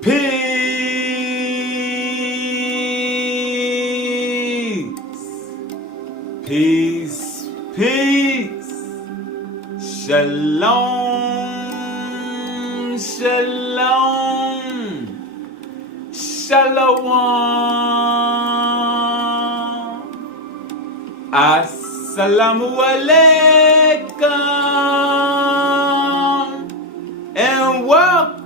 Peace, peace, shalom, shalom, shalom, assalamu alaikum, and welcome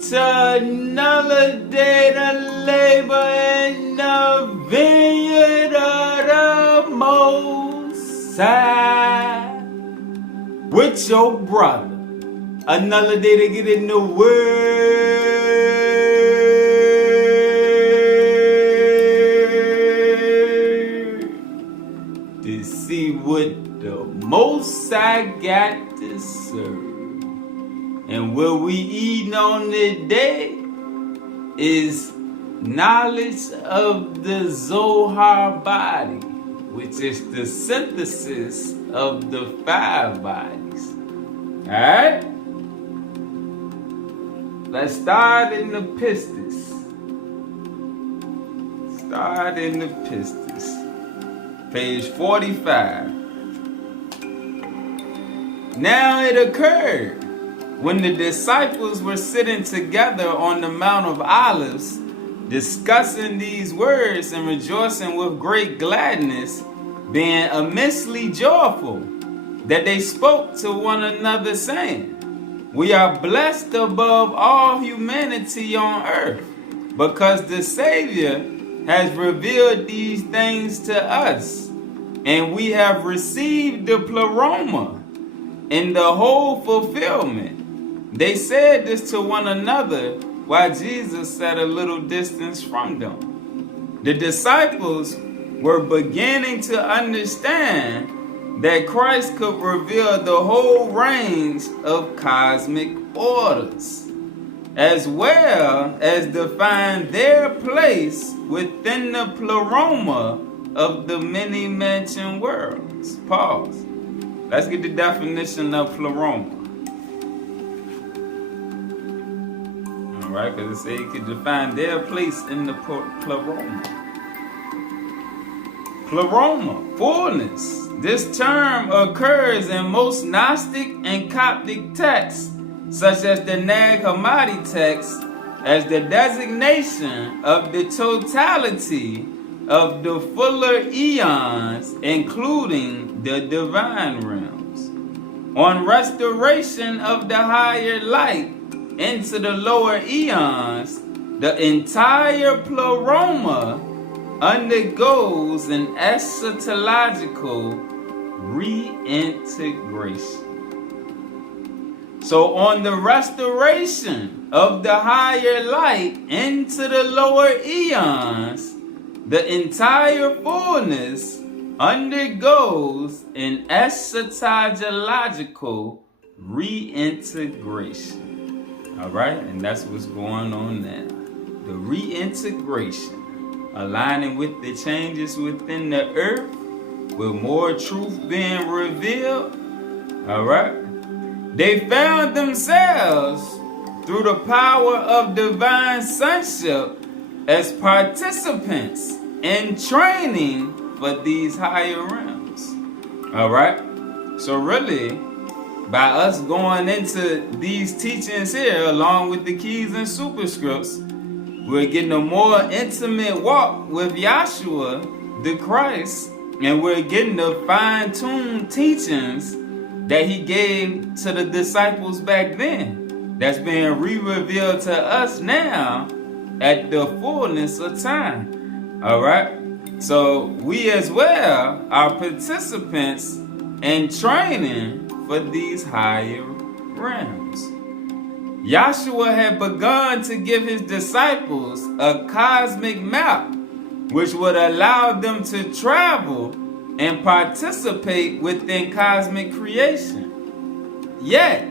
to another day to labor in the vineyard of the Most High with your brother. Another day to get in the Word to see what the Most High got to serve. And what we eating on today is knowledge of the Zohar Body, which is the synthesis of the 5 bodies. Alright? Let's start in the Pistis. Start in the Pistis. Page 45. Now it occurred, when the disciples were sitting together on the Mount of Olives, discussing these words and rejoicing with great gladness, being immensely joyful, that they spoke to one another, saying, "We are blessed above all humanity on earth, because the Savior has revealed these things to us, and we have received the Pleroma in the whole fulfillment." They said this to one another while Jesus sat a little distance from them. The disciples were beginning to understand that Christ could reveal the whole range of cosmic orders, as well as define their place within the Pleroma of the many-mentioned worlds. Pause. Let's get the definition of Pleroma. Right, because it said he could define their place in the Pleroma. Pleroma, fullness. This term occurs in most Gnostic and Coptic texts, such as the Nag Hammadi text, as the designation of the totality of the fuller eons, including the divine realms. On restoration of the higher light into the lower eons, the entire Pleroma undergoes an eschatological reintegration. So on the restoration of the higher light into the lower eons, the entire fullness undergoes an eschatological reintegration. Alright, and that's what's going on now. The reintegration, aligning with the changes within the earth, with more truth being revealed. Alright, they found themselves, through the power of divine sonship, as participants in training for these higher realms. Alright, so really, by us going into these teachings here, along with the keys and superscripts, we're getting a more intimate walk with Yahshua, the Christ, and we're getting the fine-tuned teachings that he gave to the disciples back then, that's being re-revealed to us now at the fullness of time. Alright? So we as well are participants in training for these higher realms. Yahshua had begun to give his disciples a cosmic map, which would allow them to travel and participate within cosmic creation. Yet,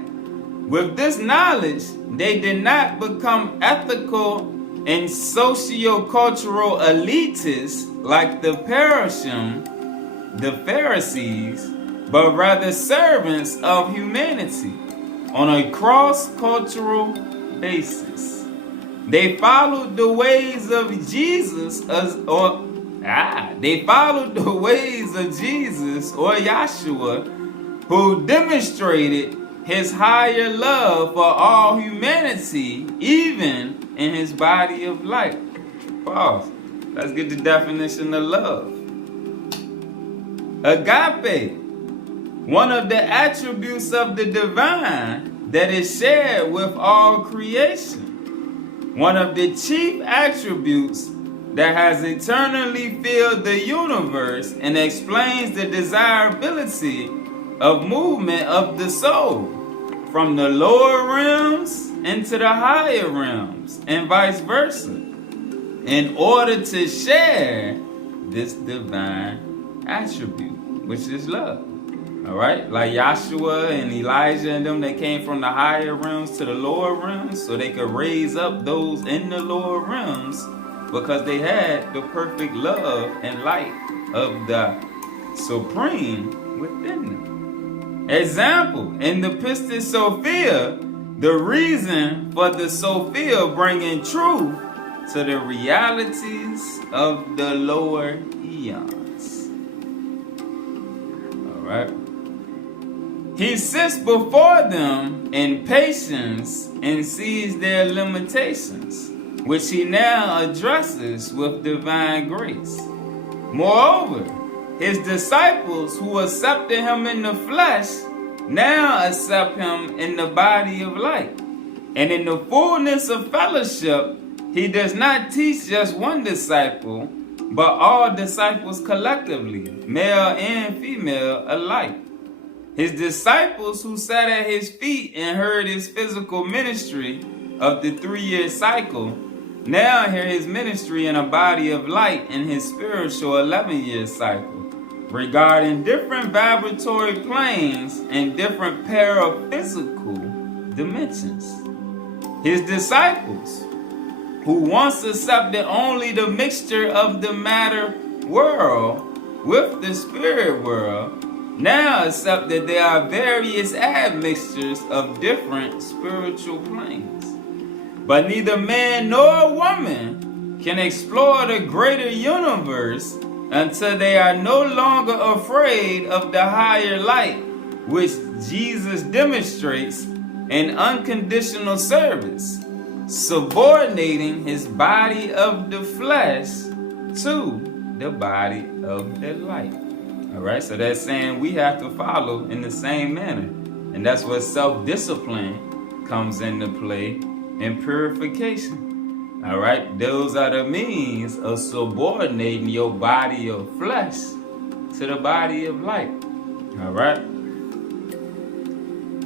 with this knowledge, they did not become ethical and socio-cultural elitists like the Parashim, the Pharisees, but rather servants of humanity on a cross-cultural basis. They followed the ways of Jesus they followed the ways of Jesus or Yahshua, who demonstrated his higher love for all humanity, even in his body of light. Pause. Let's get the definition of love. Agape, one of the attributes of the divine that is shared with all creation. One of the chief attributes that has eternally filled the universe and explains the desirability of movement of the soul from the lower realms into the higher realms and vice versa, in order to share this divine attribute, which is love. All right, like Yahshua and Elijah and them, they came from the higher realms to the lower realms so they could raise up those in the lower realms because they had the perfect love and light of the Supreme within them. Example, in the Pistis Sophia, the reason for the Sophia bringing truth to the realities of the lower eons. All right. He sits before them in patience and sees their limitations, which he now addresses with divine grace. Moreover, his disciples who accepted him in the flesh now accept him in the body of light. And in the fullness of fellowship, he does not teach just one disciple, but all disciples collectively, male and female alike. His disciples who sat at his feet and heard his physical ministry of the 3-year cycle now hear his ministry in a body of light in his spiritual 11-year cycle, regarding different vibratory planes and different paraphysical dimensions. His disciples, who once accepted only the mixture of the matter world with the spirit world, now accept that there are various admixtures of different spiritual planes. But neither man nor woman can explore the greater universe until they are no longer afraid of the higher light, which Jesus demonstrates in unconditional service, subordinating his body of the flesh to the body of the light. All right, so that's saying we have to follow in the same manner. And that's where self-discipline comes into play and purification. All right, those are the means of subordinating your body of flesh to the body of light. All right.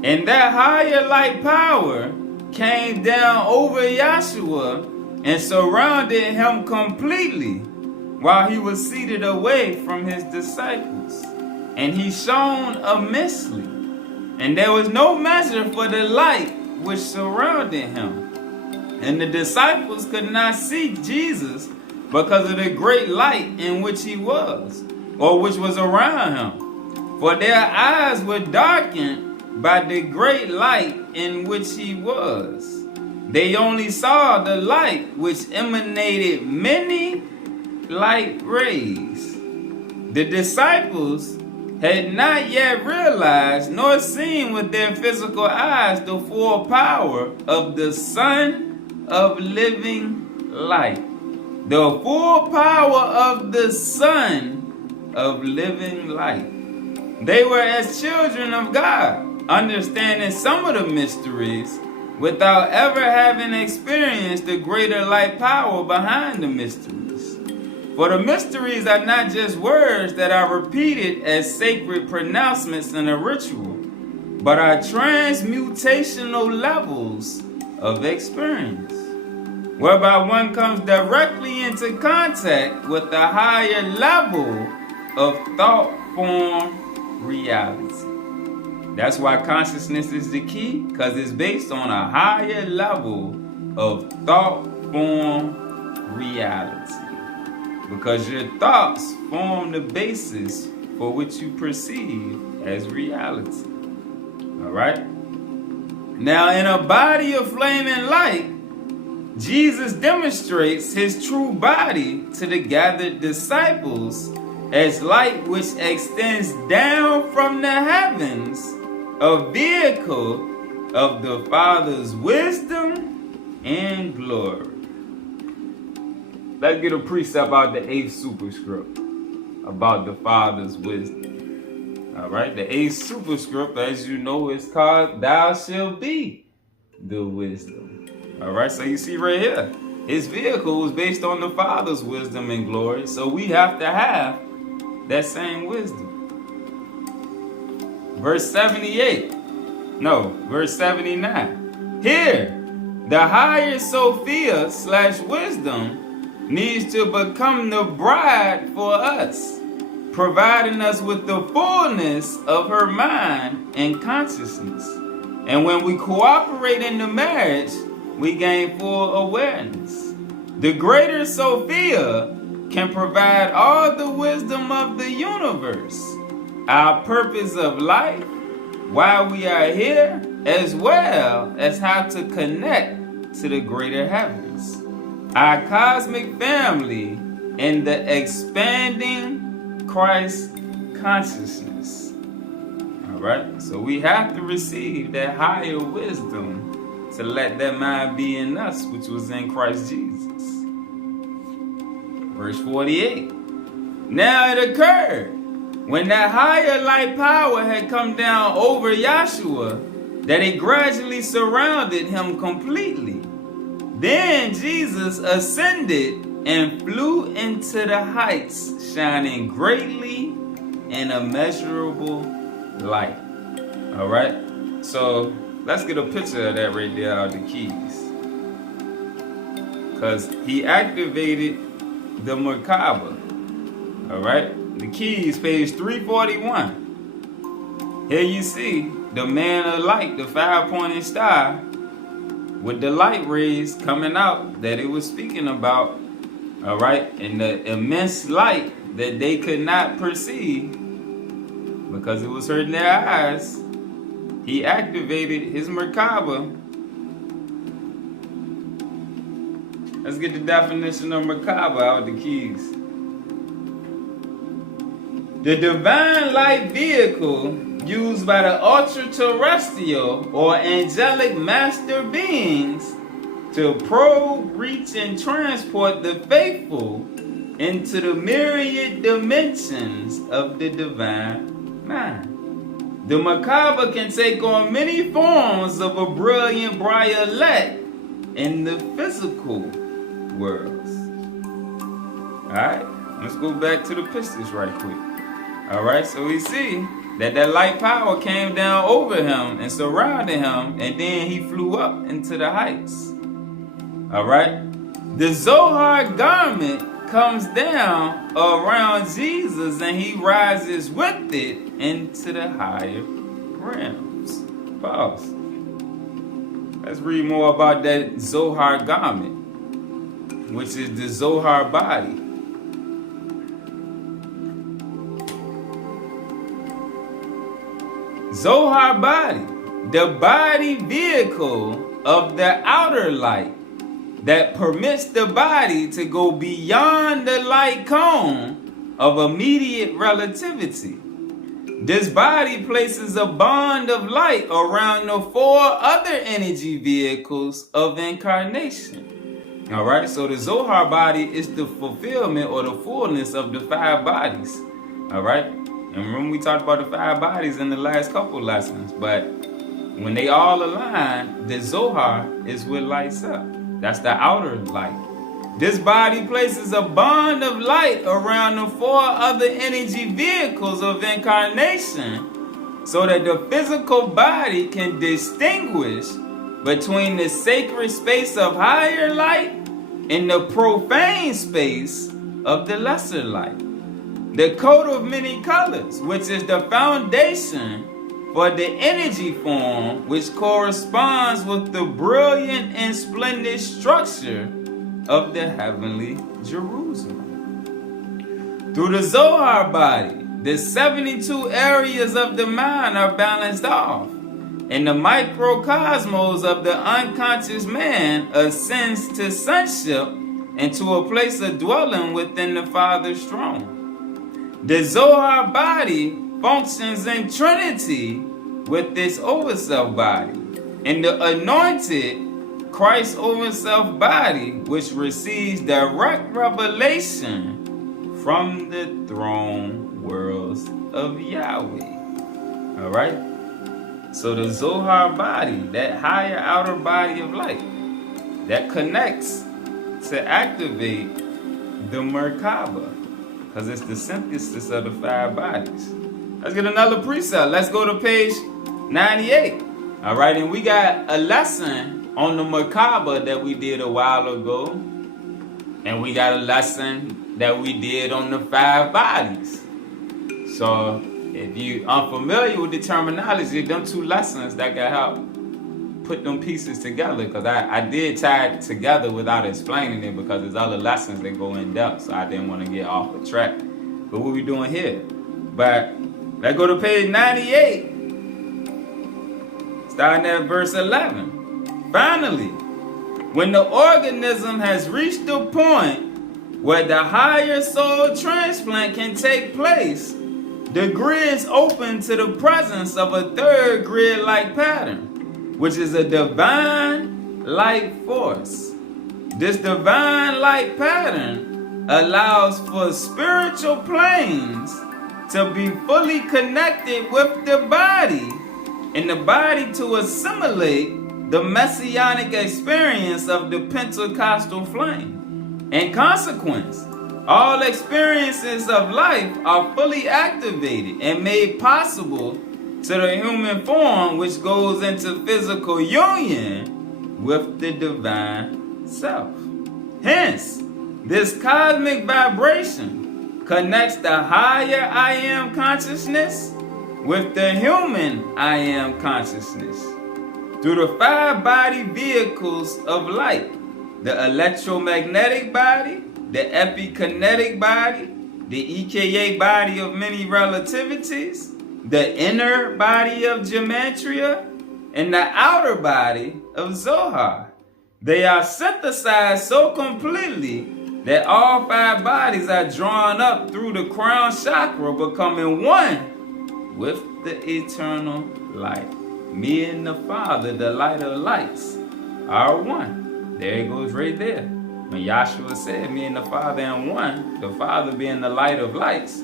And that higher light power came down over Yahshua and surrounded him completely, while he was seated away from his disciples. And he shone immensely, and there was no measure for the light which surrounded him. And the disciples could not see Jesus because of the great light in which he was, or which was around him. For their eyes were darkened by the great light in which he was. They only saw the light which emanated many light rays. The disciples had not yet realized nor seen with their physical eyes the full power of the Son of living light. The full power of the Son of living light. They were as children of God, understanding some of the mysteries without ever having experienced the greater light power behind the mysteries. For the mysteries are not just words that are repeated as sacred pronouncements in a ritual, but are transmutational levels of experience, whereby one comes directly into contact with a higher level of thought form reality. That's why consciousness is the key, because it's based on a higher level of thought form reality. Because your thoughts form the basis for what you perceive as reality. All right? Now, in a body of flaming light, Jesus demonstrates his true body to the gathered disciples as light which extends down from the heavens, a vehicle of the Father's wisdom and glory. Let's get a precept out the 8th superscript about the Father's wisdom. All right, the 8th superscript, as you know, is called "Thou shalt be the wisdom." All right, so you see right here, his vehicle is based on the Father's wisdom and glory, so we have to have that same wisdom. Verse 79. Here, the higher Sophia / wisdom needs to become the bride for us, providing us with the fullness of her mind and consciousness. And when we cooperate in the marriage, we gain full awareness. The greater Sophia can provide all the wisdom of the universe, our purpose of life, why we are here, as well as how to connect to the greater heavens, our cosmic family, and the expanding Christ consciousness. All right, so we have to receive that higher wisdom to let that mind be in us, which was in Christ Jesus. Verse 48. Now it occurred, when that higher light power had come down over Yahshua, that it gradually surrounded him completely. Then Jesus ascended and flew into the heights, shining greatly in immeasurable light. All right, so let's get a picture of that right there out of the keys. Because he activated the Merkaba. All right, the keys, page 341. Here you see the man of light, the 5-pointed star, with the light rays coming out that it was speaking about. All right, and the immense light that they could not perceive because it was hurting their eyes. He activated his Merkaba. Let's get the definition of Merkaba out of the keys. The divine light vehicle used by the ultra-terrestrial or angelic master beings to probe, reach, and transport the faithful into the myriad dimensions of the divine mind. The Merkaba can take on many forms of a brilliant briar-light in the physical worlds. Alright, let's go back to the pistols right quick. Alright, so we see that light power came down over him and surrounded him, and then he flew up into the heights. Alright, the Zohar garment comes down around Jesus and he rises with it into the higher realms. Pause. Let's read more about that Zohar garment, which is the Zohar body. Zohar body, the body vehicle of the outer light that permits the body to go beyond the light cone of immediate relativity. This body places a bond of light around the 4 other energy vehicles of incarnation. All right, so the Zohar body is the fulfillment or the fullness of the 5 bodies. All right, and remember we talked about the 5 bodies in the last couple lessons, but when they all align, the Zohar is what lights up. That's the outer light. This body places a bond of light around the 4 other energy vehicles of incarnation so that the physical body can distinguish between the sacred space of higher light and the profane space of the lesser light. The coat of many colors, which is the foundation for the energy form, which corresponds with the brilliant and splendid structure of the heavenly Jerusalem. Through the Zohar body, the 72 areas of the mind are balanced off, and the microcosmos of the unconscious man ascends to sonship and to a place of dwelling within the Father's throne. The Zohar body functions in trinity with this overself body, and the anointed Christ overself body, which receives direct revelation from the throne worlds of Yahweh. All right? So the Zohar body, that higher outer body of light, that connects to activate the Merkaba, because it's the synthesis of the 5 bodies. Let's get another precept. Let's go to page 98. All right, and we got a lesson on the Merkaba that we did a while ago, and we got a lesson that we did on the 5 bodies. So if you are unfamiliar with the terminology, them 2 lessons that can help put them pieces together, because I did tie it together without explaining it, because there's other lessons that go in depth, so I didn't want to get off the track. But what we doing here? But let's go to page 98, starting at verse 11. Finally, when the organism has reached the point where the higher soul transplant can take place, the grids open to the presence of a third grid-like pattern, which is a divine light force. This divine light pattern allows for spiritual planes to be fully connected with the body, and the body to assimilate the messianic experience of the Pentecostal flame. In consequence, all experiences of life are fully activated and made possible to the human form, which goes into physical union with the divine self. Hence, this cosmic vibration connects the higher I am consciousness with the human I am consciousness through the 5 body vehicles of light: the electromagnetic body, the epikinetic body, the EKA body of many relativities, the inner body of gematria, and the outer body of Zohar. They are synthesized so completely that all 5 bodies are drawn up through the crown chakra, becoming one with the eternal light. Me and the Father, the light of lights, are one. There it goes right there. When Yahshua said, me and the Father am one, the Father being the light of lights,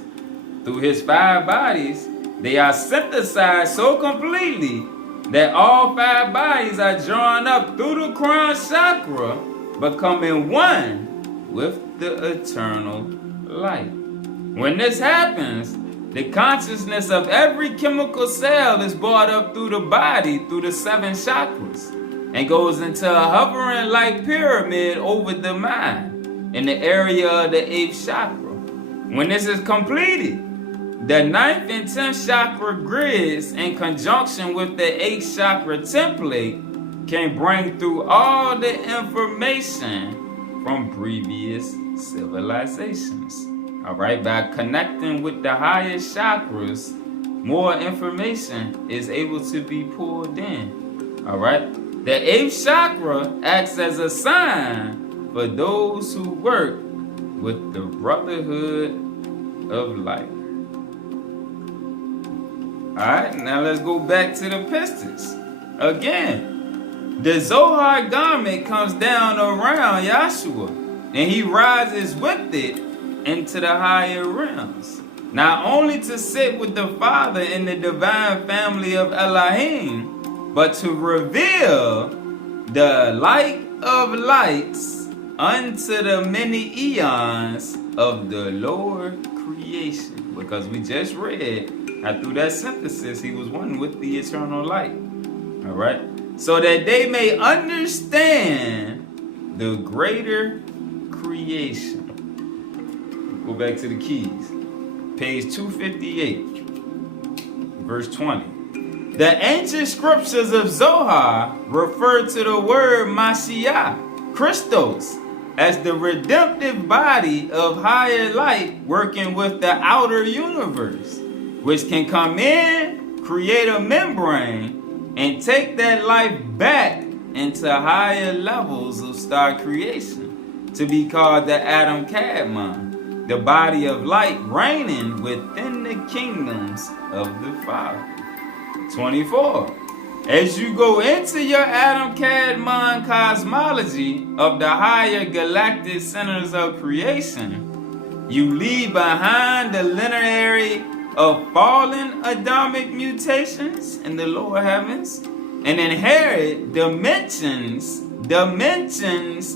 through his 5 bodies, they are synthesized so completely that all 5 bodies are drawn up through the crown chakra, becoming one with the eternal light. When this happens, the consciousness of every chemical cell is brought up through the body, through the 7 chakras, and goes into a hovering light pyramid over the mind in the area of the 8th chakra. When this is completed, the 9th and 10th chakra grids, in conjunction with the 8th chakra template, can bring through all the information from previous civilizations. All right, by connecting with the highest chakras, more information is able to be pulled in. All right, the 8th chakra acts as a sign for those who work with the brotherhood of light. All right, now let's go back to the Pistis. Again, the Zohar garment comes down around Yahshua, and he rises with it into the higher realms, not only to sit with the Father in the divine family of Elohim, but to reveal the light of lights unto the many eons of the lower creation. Because we just read how through that synthesis he was one with the eternal light. All right, so that they may understand the greater creation. Go back to the keys. Page 258, verse 20. The ancient scriptures of Zohar refer to the word Mashiach, Christos, as the redemptive body of higher light working with the outer universe, which can come in, create a membrane, and take that life back into higher levels of star creation to be called the Atom Kadmon, the body of light reigning within the kingdoms of the Father. 24. As you go into your Atom Kadmon cosmology of the higher galactic centers of creation, you leave behind the linearity of fallen Adamic mutations in the lower heavens and inherit dimensions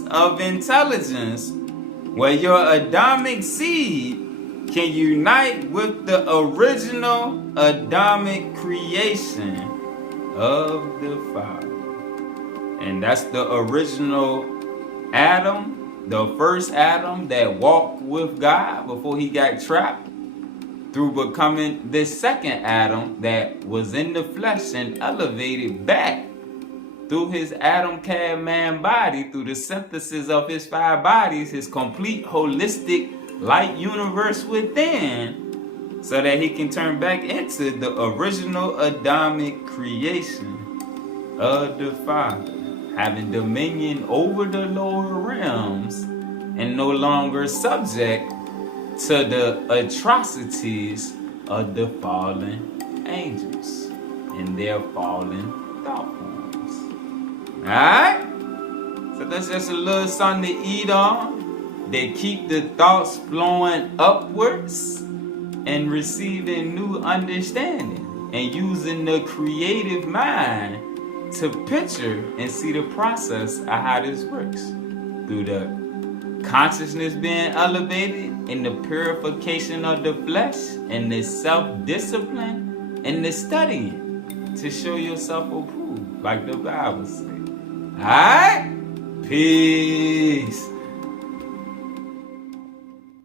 of intelligence where your Adamic seed can unite with the original Adamic creation of the Father. And that's the original Adam, the first Adam that walked with God before he got trapped, through becoming the second Adam that was in the flesh and elevated back through his Atom Kadmon body, through the synthesis of his 5 bodies, his complete holistic light universe within, so that he can turn back into the original Adamic creation of the Father, having dominion over the lower realms and no longer subject to the atrocities of the fallen angels in their fallen thought forms. Alright? So that's just a little something to eat on. They keep the thoughts flowing upwards and receiving new understanding and using the creative mind to picture and see the process of how this works through the consciousness being elevated and the purification of the flesh and the self-discipline and the studying to show yourself approved, like the Bible says. Alright? Peace.